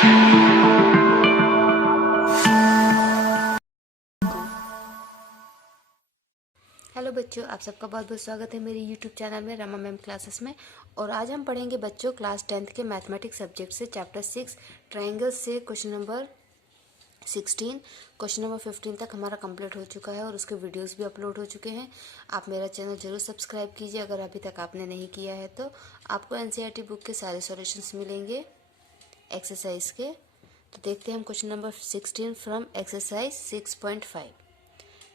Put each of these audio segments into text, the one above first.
Hello बच्चों, आप सबका बहुत बहुत स्वागत है मेरे यूट्यूब चैनल में रमा मैम क्लासेस में। और आज हम पढ़ेंगे बच्चों क्लास 10th के मैथमेटिक्स सब्जेक्ट से चैप्टर 6 ट्रायंगल्स से क्वेश्चन नंबर 16 क्वेश्चन नंबर 15 तक हमारा कंप्लीट हो चुका है और उसके वीडियोस भी अपलोड हो चुके हैं। आप मेरा चैनल जरूर सब्सक्राइब कीजिए अगर अभी तक आपने नहीं किया है तो। आपको एनसीईआरटी बुक के सारे सॉल्यूशंस मिलेंगे एक्सरसाइज के। तो देखते हैं हम question number 16 from exercise 6.5।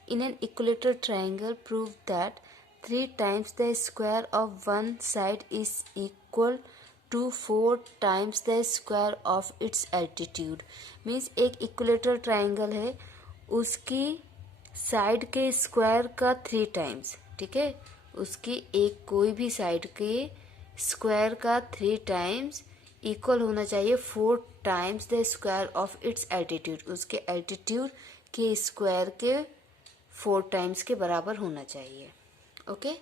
In an equilateral triangle, prove that 3 times the square of one side is equal to 4 times the square of its altitude. Means एक equilateral triangle है, उसकी साइड के स्क्वायर का 3 टाइम्स, ठीक है, उसकी एक कोई भी साइड के स्क्वायर का 3 टाइम्स इक्वल होना चाहिए 4 times the square of its altitude. उसके एल्टीट्यूड के स्क्वायर के 4 टाइम्स के बराबर होना चाहिए। ओके,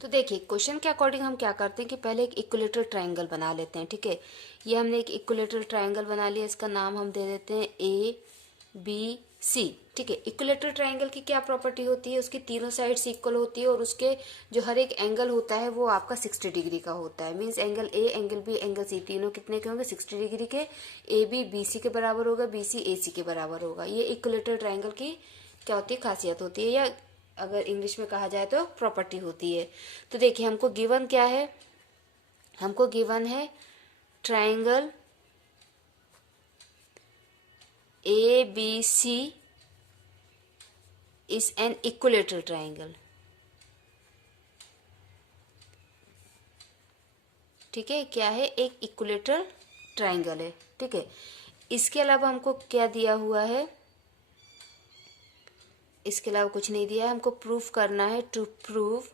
तो देखिए क्वेश्चन के अकॉर्डिंग हम क्या करते हैं कि पहले एक इक्विलेटरल ट्रायंगल बना लेते हैं। ठीक है, ये हमने एक इक्विलेटरल ट्रायंगल बना लिया, इसका नाम हम दे देते हैं ए बी सी। ठीक है, इक्विलेटरल ट्रायंगल की क्या प्रॉपर्टी होती है, उसकी तीनों साइड्स इक्वल होती है और उसके जो हर एक एंगल होता है वो आपका 60 डिग्री का होता है। Means angle A, angle B, angle C तीनों कितने के होंगे, 60 डिग्री के। ए बी बी सी के बराबर होगा, बी सी ए सी के बराबर होगा। ये इक्विलेटरल ट्रायंगल की क्या होती है, खासियत होती है, या अगर इंग्लिश में कहा जाए तो प्रॉपर्टी होती है। तो देखिए हमको गिवन क्या है, हमको गिवन है triangle A B C is an equilateral triangle. ठीक है, क्या है, एक इक्विलेटरल ट्रायंगल है। ठीक है, इसके अलावा हमको क्या दिया हुआ है, इसके अलावा कुछ नहीं दिया है। हमको प्रूफ करना है, टू प्रूव।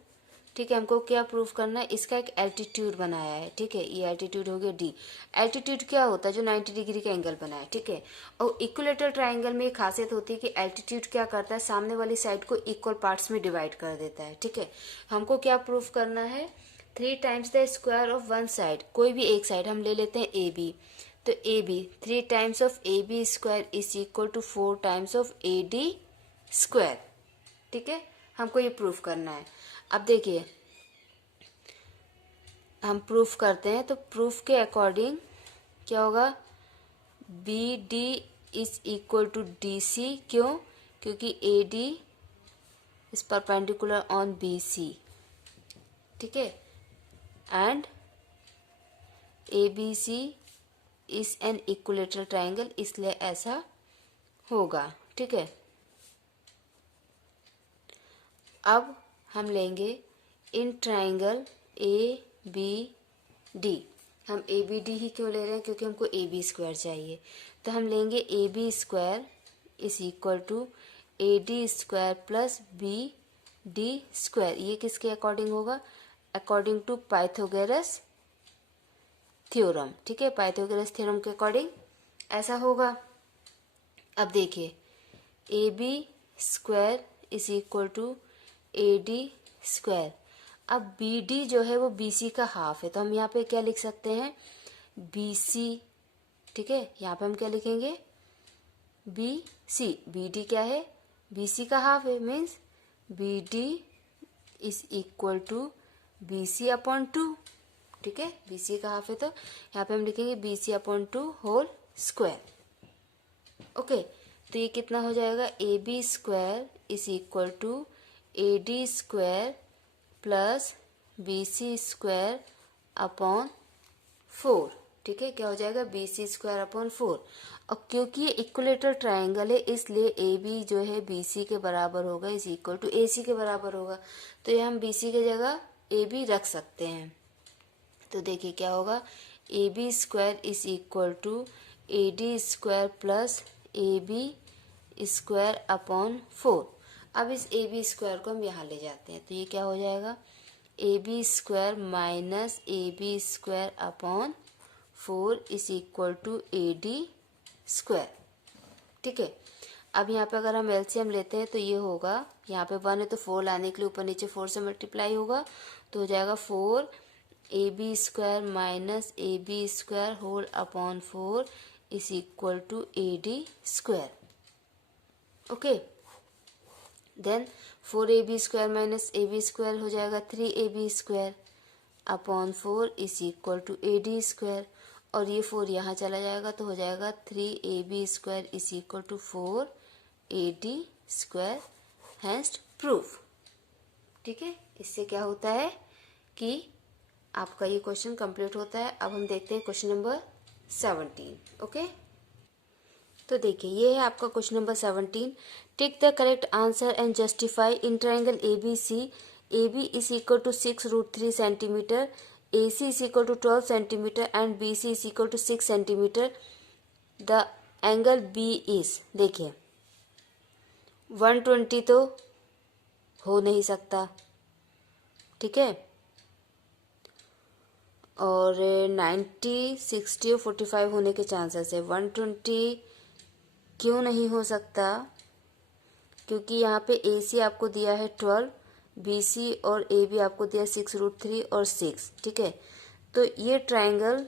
ठीक है, हमको क्या प्रूफ करना है, इसका एक एल्टीट्यूड बनाया है। ठीक है, ये एल्टीट्यूड हो गया डी। एल्टीट्यूड क्या होता है, जो 90 डिग्री का एंगल बना है। ठीक है, और इक्विलेटरल ट्रायंगल में एक खासियत होती है कि एल्टीट्यूड क्या करता है, सामने वाली साइड को इक्वल पार्ट्स में डिवाइड कर देता है। ठीक है, हमको क्या प्रूफ करना है, 3 times the square of one side, कोई भी एक साइड हम ले लेते हैं ए बी। तो A B 3 times of A B square is equal to 4 times of A D square. ठीक है, हमको ये प्रूफ करना है। अब देखिए हम प्रूफ करते हैं, तो प्रूफ के अकॉर्डिंग क्या होगा, B D is equal to D C. क्यों, क्योंकि A D is perpendicular on B C. ठीक है, and A B C is an equilateral triangle, इसलिए ऐसा होगा। ठीक है, अब हम लेंगे in triangle A B D. हम ए बी डी ही क्यों ले रहे हैं, क्योंकि हमको ए बी स्क्वायर चाहिए। तो हम लेंगे A B square is equal to A D square plus B D square. ये किसके अकॉर्डिंग होगा, अकॉर्डिंग टू पाइथागोरस थ्योरम। ठीक है, पाइथागोरस थ्योरम के अकॉर्डिंग ऐसा होगा। अब देखिए A B square is equal to A D square. अब बी डी जो है वो बी सी का हाफ है, तो हम यहाँ पे क्या लिख सकते हैं, बी सी। ठीक है, यहाँ पे हम क्या लिखेंगे, बी सी। बी डी क्या है, बी सी का हाफ है, means B D is equal to B C upon 2। ठीक है, बी सी का हाफ है तो यहाँ पे हम लिखेंगे B C upon 2 whole square. Okay, तो ये कितना हो जाएगा, A B square is equal to A D square plus B C square upon 4। ठीक है, क्या हो जाएगा, बी सी स्क्वायर अपॉन 4। और क्योंकि ये इक्विलेटरल ट्रायंगल है इसलिए ए बी जो है बी सी के बराबर होगा, इज इक्वल टू ए सी के बराबर होगा। तो ये हम बी सी की जगह ए बी रख सकते हैं। तो देखिए क्या होगा, A B square is equal to A D square plus A B square upon 4। अब इस ए बी स्क्वायर को हम यहाँ ले जाते हैं, तो ये क्या हो जाएगा, A B square minus A B square upon 4 is equal to A D square. ठीक है, अब यहाँ पे अगर हम एलसीएम लेते हैं तो ये होगा, यहाँ पे 1 है तो 4 लाने के लिए ऊपर नीचे 4 से मल्टीप्लाई होगा, तो हो जाएगा 4 A B square minus A B square whole upon 4 is equal to A D square. Okay, then 4ab square minus A B square हो जाएगा 3ab square upon 4 is equal to A D square, और ये 4 यहाँ चला जाएगा तो हो जाएगा 3ab square is equal to 4ad square, hence proof. ठीक है, इससे क्या होता है कि आपका ये क्वेश्चन कंप्लीट होता है। अब हम देखते हैं क्वेश्चन नंबर 17। ओके, तो देखिए ये है आपका question number 17। Take the correct answer and justify in triangle A B C, A B is equal to 6√3 centimetre, A C is equal to 12 centimetre and B C is equal to 6 centimetre. The angle B is, देखिए 120 तो हो नहीं सकता, ठीक है, और 90, 60 और 45 होने के चांसेस है। 120 क्यों नहीं हो सकता? क्योंकि यहाँ पे ए सी आपको दिया है 12, बी सी और ए बी आपको दिया 6√3 और 6, ठीक है। तो ये ट्रायंगल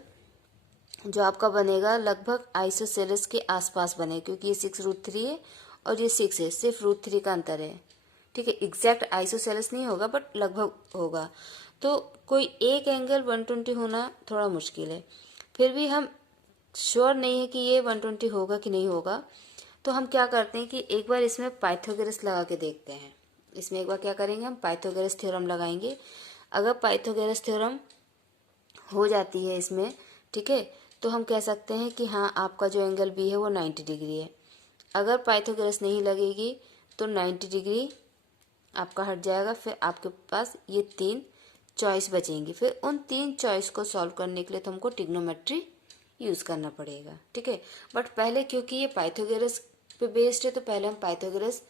जो आपका बनेगा लगभग आइसोसेलेस के आसपास बने, क्योंकि ये 6√3 है और ये 6 है, सिर्फ √3 का अंतर है, ठीक है। एग्जैक्ट आइसोसेलेस नहीं होगा बट लगभग होगा। तो कोई एक एंगल 120 होना थोड़ा मुश्किल है। फिर भी हम श्योर नहीं है कि ये 120 होगा कि नहीं होगा, तो हम क्या करते हैं कि एक बार इसमें पाइथागोरस लगा के देखते हैं। इसमें एक बार क्या करेंगे, हम पाइथागोरस थ्योरम लगाएंगे। अगर पाइथागोरस थ्योरम हो जाती है इसमें, ठीक है, तो हम कह सकते हैं कि हाँ आपका जो एंगल बी है वो 90 डिग्री है। अगर पाइथागोरस नहीं लगेगी तो 90 डिग्री आपका हट जाएगा। फिर आपके पास ये 3 चॉइस बचेंगी। फिर उन 3 चॉइस को सॉल्व करने के लिए तो हमको ट्रिग्नोमेट्री यूज़ करना पड़ेगा, ठीक है। बट पहले क्योंकि ये पाइथागोरस पे बेस्ड है तो पहले हम पाइथागोरस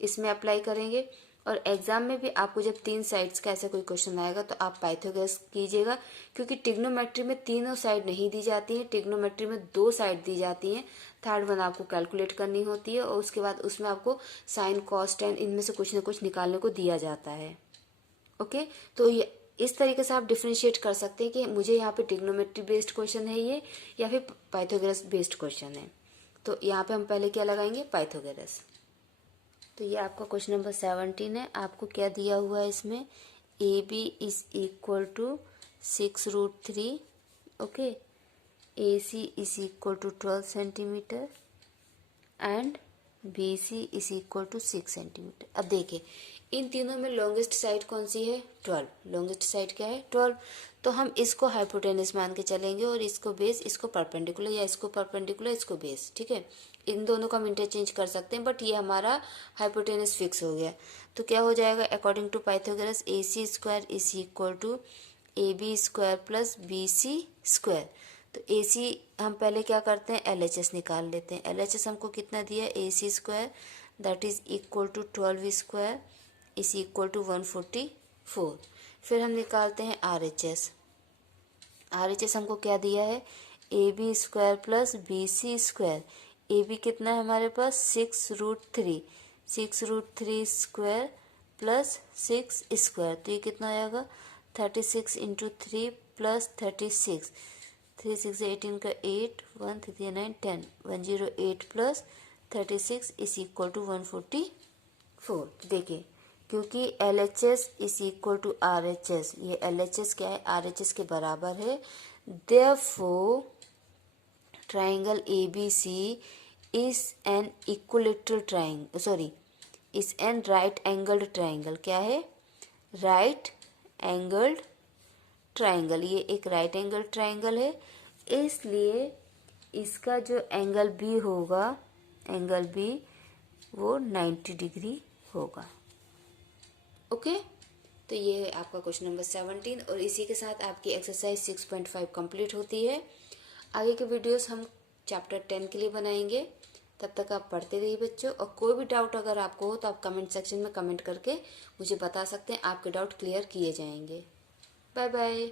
इसमें अप्लाई करेंगे। और एग्जाम में भी आपको जब 3 साइड्स का ऐसा कोई क्वेश्चन आएगा तो आप पाइथागोरस कीजिएगा, क्योंकि ट्रिग्नोमेट्री में तीनों साइड नहीं दी जाती है, ट्रिग्नोमेट्री में 2 साइड दी जाती हैं। थर्ड वन आपको कैलकुलेट करनी होती है और उसके बाद उसमें आपको साइन कॉस टेन इनमें से कुछ ना कुछ निकालने को दिया जाता है। ओके, तो ये इस तरीके से आप डिफ्रेंशिएट कर सकते हैं कि मुझे यहाँ पे ट्रिग्नोमेट्री बेस्ड क्वेश्चन है ये, या फिर पाइथागोरस बेस्ड क्वेश्चन है। तो यहाँ पे हम पहले क्या लगाएंगे, पाइथागोरस। तो ये आपका क्वेश्चन नंबर 17 है। आपको क्या दिया हुआ है इसमें, A B is equal to 6√3, okay, A C is equal to 12 centimetre and B C is equal to 6 centimetre. अब देखिए इन तीनों में लॉन्गेस्ट साइड कौन सी है, 12। लॉन्गेस्ट साइड क्या है, 12। तो हम इसको हाइपोटेनस मान के चलेंगे और इसको बेस, इसको परपेंडिकुलर, या इसको परपेंडिकुलर इसको बेस, ठीक है। इन दोनों को हम इंटरचेंज कर सकते हैं, बट ये हमारा हाइपोटेनस फिक्स हो गया। तो क्या हो जाएगा, according to Pythagoras A C square is equal to A B square plus B C square. तो ए सी हम पहले क्या करते हैं, एल एच एस निकाल लेते हैं। एल एच एस हमको कितना दिया, A C square that is equal to 12 square is equal to 144। फिर हम निकालते हैं R H S. R H S हमको क्या दिया है, A B square plus B C square. A B कितना है हमारे पास, 6√3, 6√3 स्क्वायर प्लस 6 स्क्वायर। तो ये कितना आएगा, 36 इंटू 3 प्लस 36, 3 6 18 का 8, 1 3 9 10, 108 प्लस 36 इज इक्वल टू 144। देखिए क्योंकि L H S is equal to R H S, ये एल एच एस क्या है, आर एच एस के बराबर है। Therefore triangle A B C is an equilateral triangle, sorry is an right angled triangle. क्या है, राइट एंगल्ड ट्राइंगल। ये एक राइट एंगल ट्राइंगल है, इसलिए इसका जो एंगल बी होगा, एंगल बी वो 90 डिग्री होगा। ओके, तो ये है आपका क्वेश्चन नंबर 17 और इसी के साथ आपकी एक्सरसाइज 6.5 कंप्लीट होती है। आगे के वीडियोस हम चैप्टर 10 के लिए बनाएंगे। तब तक आप पढ़ते रहिए बच्चों, और कोई भी डाउट अगर आपको हो तो आप कमेंट सेक्शन में कमेंट करके मुझे बता सकते हैं, आपके डाउट क्लियर किए जाएंगे। Bye bye.